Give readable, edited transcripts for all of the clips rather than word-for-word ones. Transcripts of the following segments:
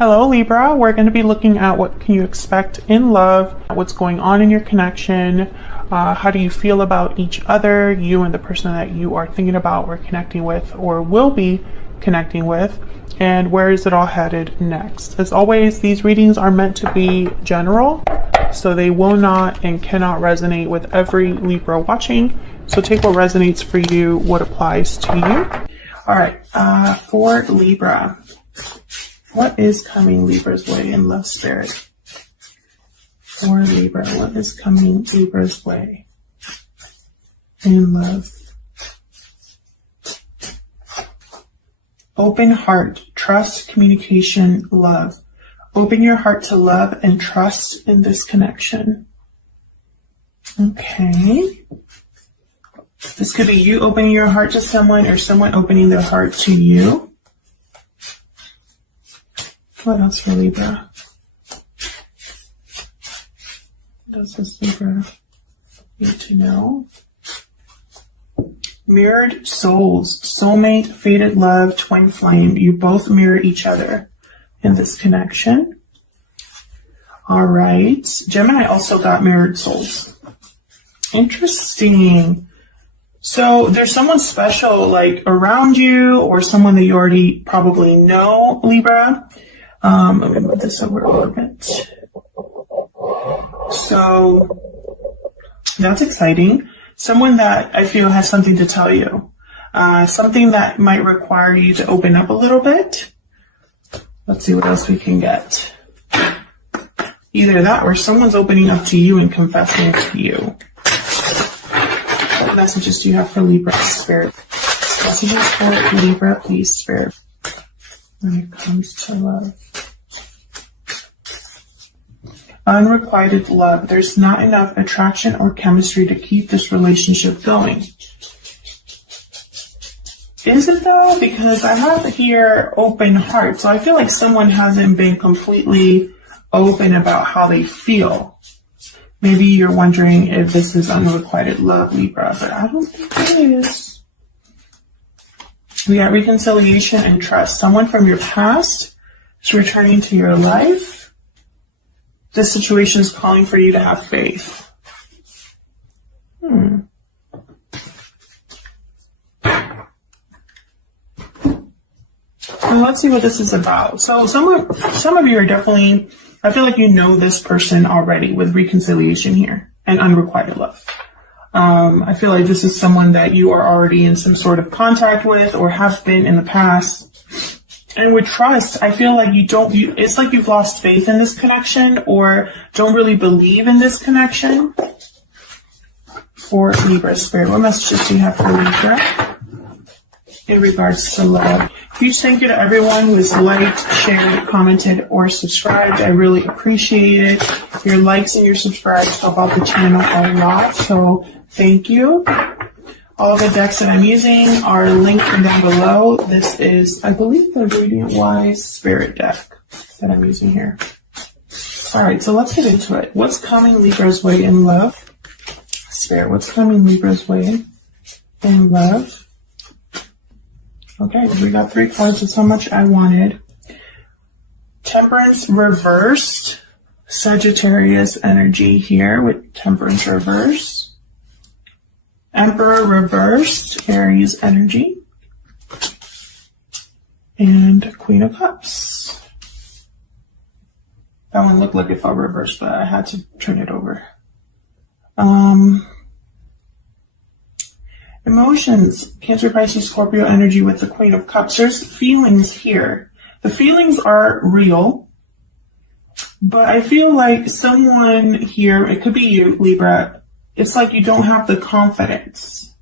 Hello Libra, we're going to be looking at what can you expect in love, what's going on in your connection, how do you feel about each other, you and the person that you are thinking about or connecting with or will be connecting with, and where is it all headed next. As always, these readings are meant to be general, so they will not and cannot resonate with every Libra watching. So take what resonates for you, what applies to you. All right, for Libra, what is coming Libra's way in love spirit? For Libra, what is coming Libra's way in love? Open heart, trust, communication, love. Open your heart to love and trust in this connection. Okay. This could be you opening your heart to someone or someone opening their heart to you. What else for Libra? What else does Libra need to know? Mirrored souls, soulmate, fated love, twin flame. You both mirror each other in this connection. All right. Gemini also got mirrored souls. Interesting. So there's someone special like around you or someone that you already probably know, Libra. Let me move this over a little bit. So that's exciting. Someone that I feel has something to tell you. Something that might require you to open up a little bit. Let's see what else we can get. Either that or someone's opening up to you and confessing to you. What messages do you have for Libra, Spirit? Messages for Libra, please, Spirit, when it comes to love. Unrequited love. There's not enough attraction or chemistry to keep this relationship going. Is it though? Because I have here open heart. So I feel like someone hasn't been completely open about how they feel. Maybe you're wondering if this is unrequited love, Libra, but I don't think it is. We got reconciliation and trust. Someone from your past is returning to your life. This situation is calling for you to have faith. Well, let's see what this is about. So some of you are definitely, I feel like you know this person already with reconciliation here and unrequited love. I feel like this is someone that you are already in some sort of contact with or have been in the past. And with trust, I feel like it's like you've lost faith in this connection or don't really believe in this connection. For Libra, Spirit, what messages do you have for Libra in regards to love? Huge thank you to everyone who has liked, shared, commented, or subscribed. I really appreciate it. Your likes and your subscribes help out the channel a lot, so thank you. All the decks that I'm using are linked down below. This is, I believe, the Radiant Wise Spirit deck that I'm using here. All right, so let's get into it. What's coming Libra's way in love? Spirit, what's coming Libra's way in love? Okay, we got 3 cards. That's how much I wanted. Temperance reversed. Sagittarius energy here with Temperance reversed. Emperor reversed, Aries energy, and Queen of Cups. That one looked like it felt reversed, but I had to turn it over. Emotions, Cancer, Pisces, Scorpio energy with the Queen of Cups. There's feelings here. The feelings are real, but I feel like someone here, it could be you, Libra, it's like you don't have the confidence.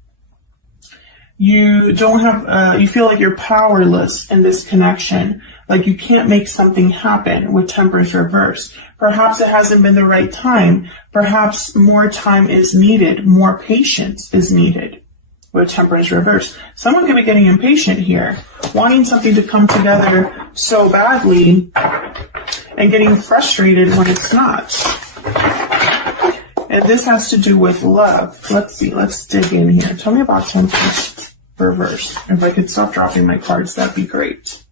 You don't have, you feel like you're powerless in this connection. Like you can't make something happen with Temperance reverse. Perhaps it hasn't been the right time. Perhaps more time is needed. More patience is needed with Temperance reverse. Someone could be getting impatient here, wanting something to come together so badly and getting frustrated when it's not. And this has to do with love. Let's see. Let's dig in here. Tell me about Temperance reverse. If I could stop dropping my cards, that'd be great.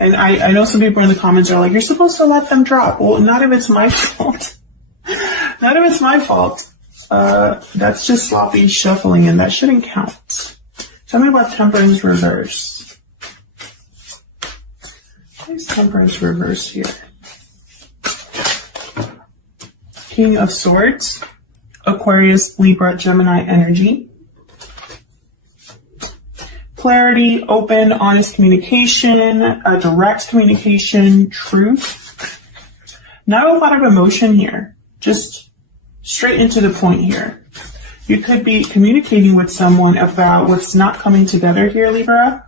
And I know some people in the comments are like, you're supposed to let them drop. Well, not if it's my fault. Not if it's my fault. That's just sloppy shuffling, and that shouldn't count. Tell me about Temperance reverse. Where's Temperance reverse here? King of Swords, Aquarius, Libra, Gemini energy. Clarity, open, honest communication, direct communication, truth. Not a lot of emotion here. Just straight into the point here. You could be communicating with someone about what's not coming together here, Libra.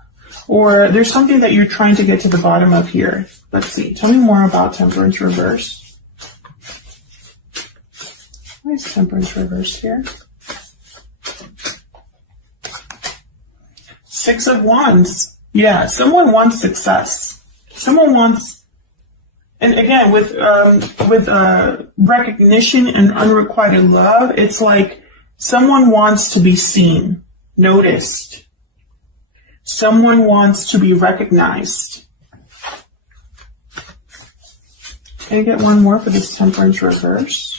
Or there's something that you're trying to get to the bottom of here. Let's see. Tell me more about Temperance reverse. Why is Temperance reverse here? Six of Wands. Yeah, someone wants success. Someone wants, and again, with recognition and unrequited love, it's like someone wants to be seen, noticed. Someone wants to be recognized. Can I get one more for this Temperance reverse?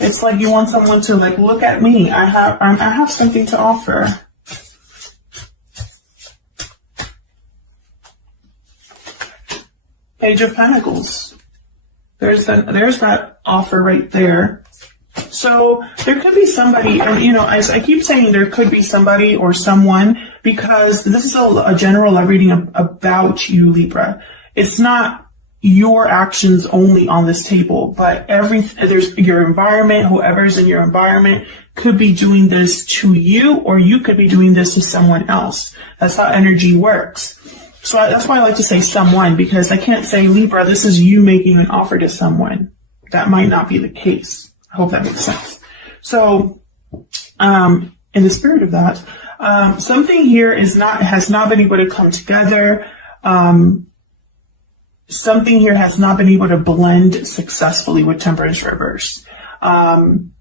It's like you want someone to like, look at me. I have something to offer. Page of Pentacles. There's that offer right there. So there could be somebody, and you know, as I keep saying, there could be somebody or someone, because this is a general reading about you, Libra. It's not your actions only on this table, but there's your environment, whoever's in your environment could be doing this to you, or you could be doing this to someone else. That's how energy works. So that's why I like to say someone, because I can't say, Libra, this is you making an offer to someone. That might not be the case. I hope that makes sense. So, in the spirit of that, something here has not been able to come together. Something here has not been able to blend successfully with Temperance reverse.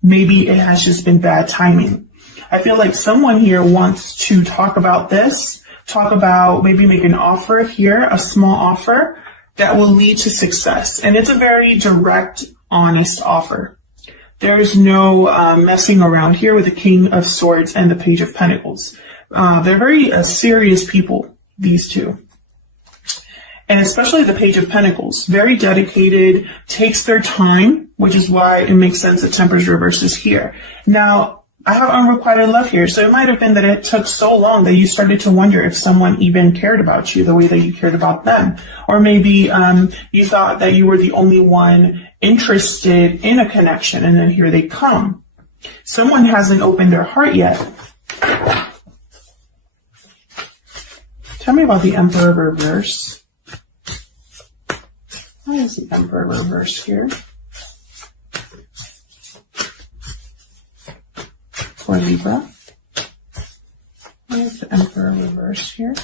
Maybe it has just been bad timing. I feel like someone here wants to talk about this, maybe make an offer here, a small offer that will lead to success. And it's a very direct, honest offer. There's no messing around here with the King of Swords and the Page of Pentacles. They're very serious people, these two. And especially the Page of Pentacles, very dedicated, takes their time, which is why it makes sense that Temperance reverse is here. Now, I have unrequited love here, so it might have been that it took so long that you started to wonder if someone even cared about you the way that you cared about them. Or maybe you thought that you were the only one interested in a connection, and then here they come. Someone hasn't opened their heart yet. Tell me about the Emperor reverse. Why is the Emperor reverse here? For Libra. Why is the Emperor reverse here?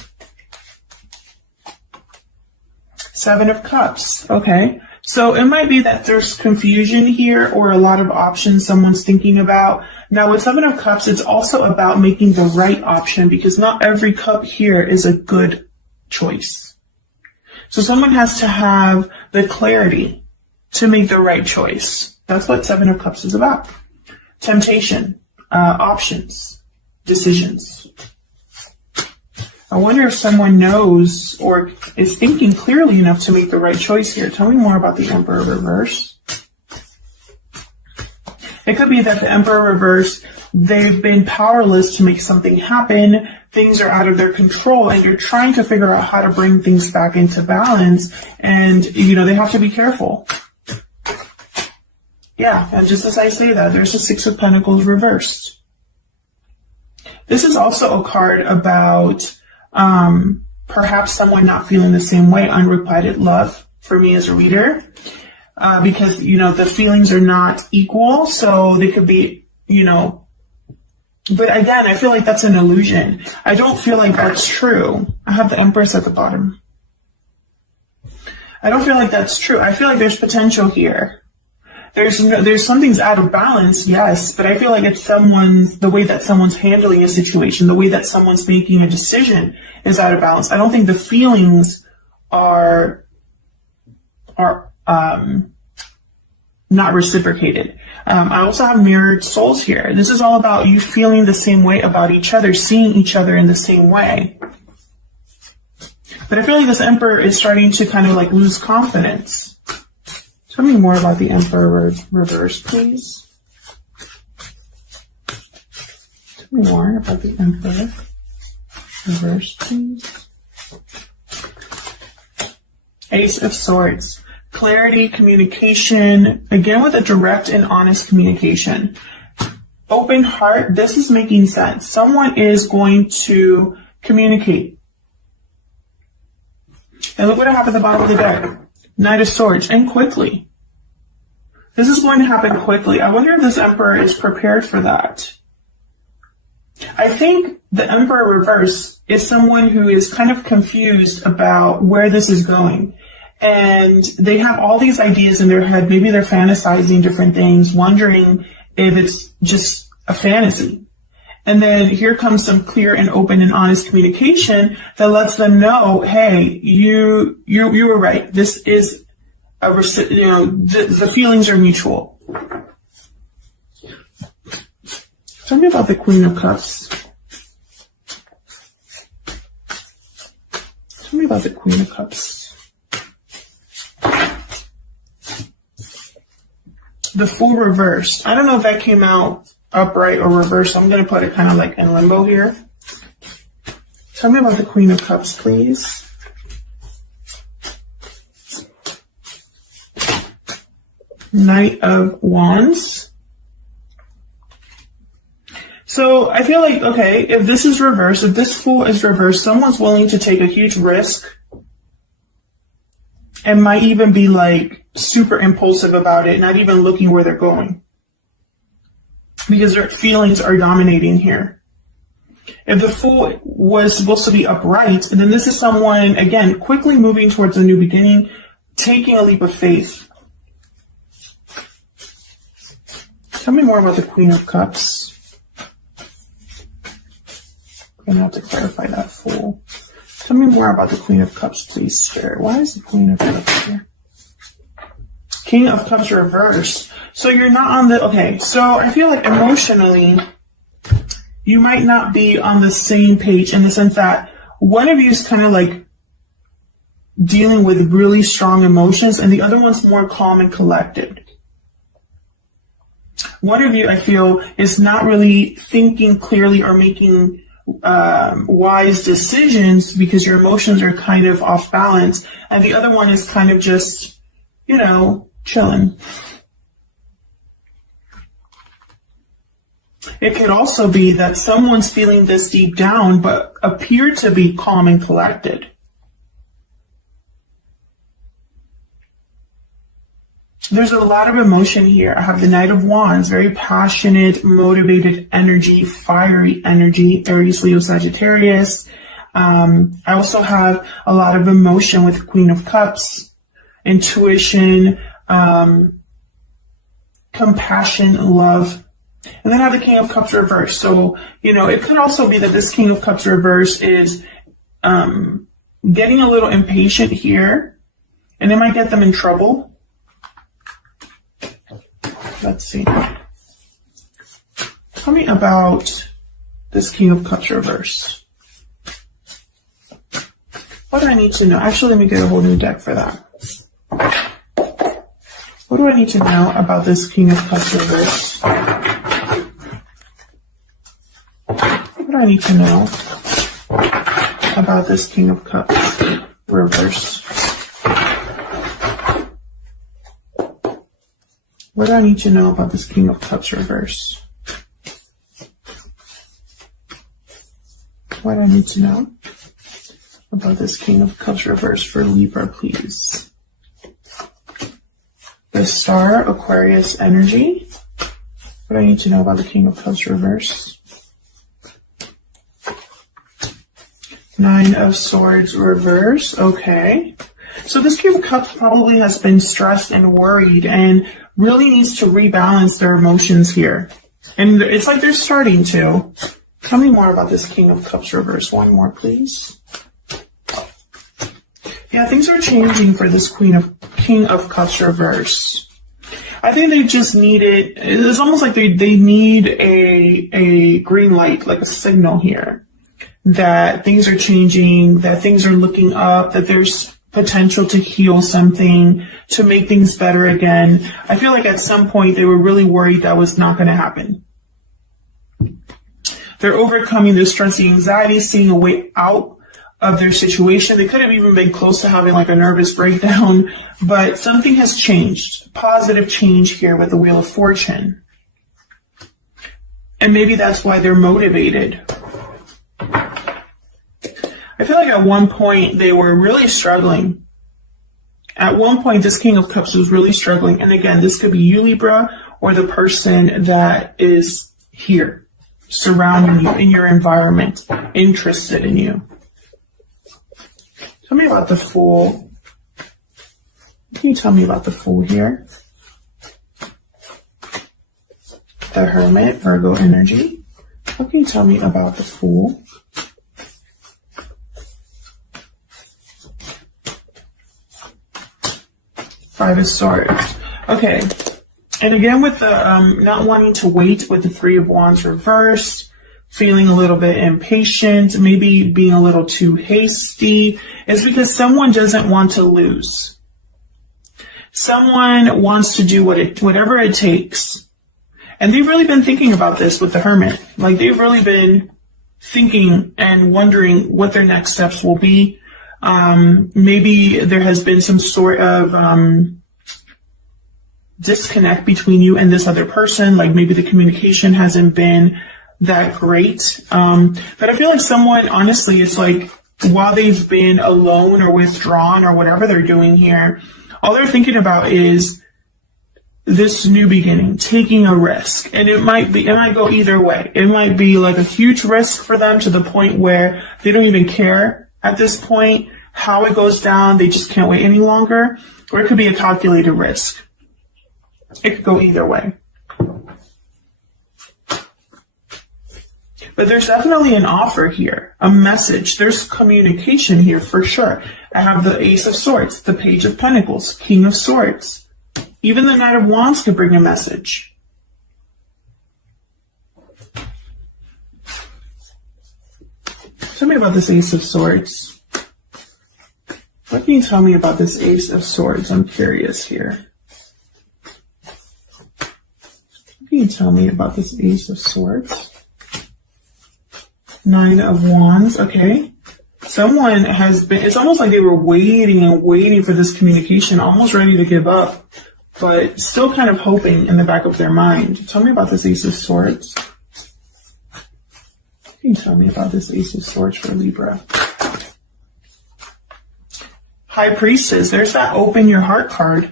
Seven of Cups. Okay. So it might be that there's confusion here or a lot of options someone's thinking about. Now with Seven of Cups, it's also about making the right option, because not every cup here is a good choice. So someone has to have the clarity to make the right choice. That's what Seven of Cups is about. Temptation, options, decisions. I wonder if someone knows or is thinking clearly enough to make the right choice here. Tell me more about the Emperor reverse. It could be that the Emperor reverse, they've been powerless to make something happen. Things are out of their control, and you're trying to figure out how to bring things back into balance. And, you know, they have to be careful. Yeah, and just as I say that, there's a Six of Pentacles reversed. This is also a card about perhaps someone not feeling the same way, unrequited love for me as a reader. Because, you know, the feelings are not equal, so they could be, you know, but again, I feel like that's an illusion. I don't feel like that's true. I have the Empress at the bottom. I don't feel like that's true. I feel like there's potential here. there's something's out of balance, yes, but I feel like it's the way that someone's handling a situation, the way that someone's making a decision is out of balance. I don't think the feelings are not reciprocated. I also have mirrored souls here. This is all about you feeling the same way about each other, seeing each other in the same way. But I feel like this Emperor is starting to kind of like lose confidence. Tell me more about the Emperor reverse, please. Tell me more about the Emperor reverse, please. Ace of Swords. Clarity, communication, again with a direct and honest communication. Open heart, this is making sense. Someone is going to communicate. And look what I have at the bottom of the deck. Knight of Swords, and quickly. This is going to happen quickly. I wonder if this Emperor is prepared for that. I think the Emperor reverse is someone who is kind of confused about where this is going. And they have all these ideas in their head. Maybe they're fantasizing different things, wondering if it's just a fantasy. And then here comes some clear and open and honest communication that lets them know, hey, you were right. This is the feelings are mutual. Tell me about the Queen of Cups. Tell me about the Queen of Cups. The Fool reversed. I don't know if that came out upright or reversed. I'm going to put it kind of like in limbo here. Tell me about the Queen of Cups, please. Knight of Wands. So I feel like, okay, if this is reversed, if this Fool is reversed, someone's willing to take a huge risk and might even be like super impulsive about it, not even looking where they're going. Because their feelings are dominating here. If the Fool was supposed to be upright, and then this is someone, again, quickly moving towards a new beginning, taking a leap of faith. Tell me more about the Queen of Cups. I'm going to have to clarify that, Fool. Tell me more about the Queen of Cups, please, Spirit. Why is the Queen of Cups here? King of Cups reversed. So you're not on the... Okay, so I feel like emotionally, you might not be on the same page in the sense that one of you is kind of like dealing with really strong emotions and the other one's more calm and collected. One of you, I feel, is not really thinking clearly or making wise decisions because your emotions are kind of off balance, and the other one is kind of just, you know, chilling. It could also be that someone's feeling this deep down but appear to be calm and collected. There's a lot of emotion here. I have the Knight of Wands, very passionate, motivated energy, fiery energy, Aries, Leo, Sagittarius. I also have a lot of emotion with Queen of Cups, intuition, compassion, love. And then I have the King of Cups reverse. So, you know, it could also be that this King of Cups reverse is getting a little impatient here, and it might get them in trouble. Let's see. Tell me about this King of Cups reverse. What do I need to know? Actually, let me get a whole new deck for that. What do I need to know about this King of Cups reverse? What do I need to know about this King of Cups reverse? What do I need to know about this King of Cups reverse? What do I need to know about this King of Cups reverse for Libra, please? The Star, Aquarius energy. What do I need to know about the King of Cups reverse? Nine of Swords reverse. Okay. So this King of Cups probably has been stressed and worried and really needs to rebalance their emotions here. And it's like they're starting to. Tell me more about this King of Cups reverse. One more, please. Yeah, things are changing for this King of Cups reverse. I think they just needed, it's almost like they need a green light, like a signal here, that things are changing, that things are looking up, that there's potential to heal something, to make things better again. I feel like at some point they were really worried that was not going to happen. They're overcoming the stress, the anxiety, seeing a way out of their situation. They could have even been close to having like a nervous breakdown, but something has changed. Positive change here with the Wheel of Fortune. And maybe that's why they're motivated. I feel like at one point they were really struggling. At one point, this King of Cups was really struggling. And again, this could be you, Libra, or the person that is here, surrounding you in your environment, interested in you. Tell me about the Fool. Can you tell me about the Fool here? The Hermit, Virgo energy. What can you tell me about the Fool? Five of Swords. Okay. And again, with the not wanting to wait with the Three of Wands reversed, feeling a little bit impatient, maybe being a little too hasty, is because someone doesn't want to lose. Someone wants to do whatever it takes. And they've really been thinking about this with the Hermit. Like, they've really been thinking and wondering what their next steps will be. Maybe there has been some sort of disconnect between you and this other person. Like, maybe the communication hasn't been that great. But I feel like someone, honestly, it's like while they've been alone or withdrawn or whatever they're doing here, all they're thinking about is this new beginning, taking a risk. And it might go either way. It might be like a huge risk for them to the point where they don't even care at this point how it goes down. They just can't wait any longer. Or it could be a calculated risk. It could go either way. But there's definitely an offer here, a message. There's communication here for sure. I have the Ace of Swords, the Page of Pentacles, King of Swords. Even the Knight of Wands could bring a message. Tell me about this Ace of Swords. What can you tell me about this Ace of Swords? I'm curious here. What can you tell me about this Ace of Swords? Nine of Wands, okay. Someone has been, it's almost like they were waiting and waiting for this communication, almost ready to give up, but still kind of hoping in the back of their mind. Tell me about this Ace of Swords. Can you tell me about this Ace of Swords for Libra? High Priestess, there's that open your heart card.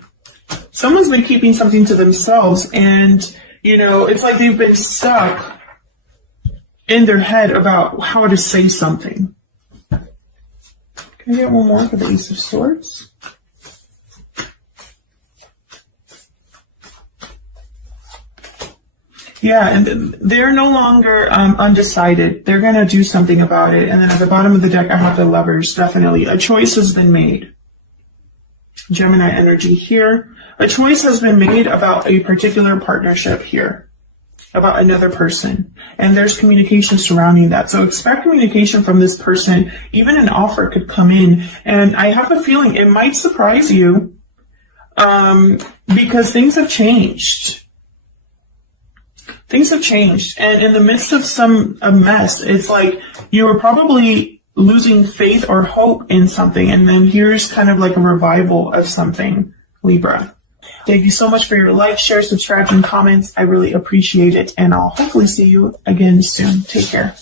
Someone's been keeping something to themselves, and, you know, it's like they've been stuck in their head about how to say something. Can I get one more for the Ace of Swords? Yeah, and they're no longer undecided. They're going to do something about it. And then at the bottom of the deck, I have the Lovers, definitely. A choice has been made. Gemini energy here. A choice has been made about a particular partnership here, about another person. And there's communication surrounding that. So expect communication from this person. Even an offer could come in. And I have a feeling it might surprise you because things have changed. Things have changed. And in the midst of a mess, it's like you were probably losing faith or hope in something. And then here's kind of like a revival of something, Libra. Thank you so much for your like, share, subscribe, and comments. I really appreciate it. And I'll hopefully see you again soon. Take care.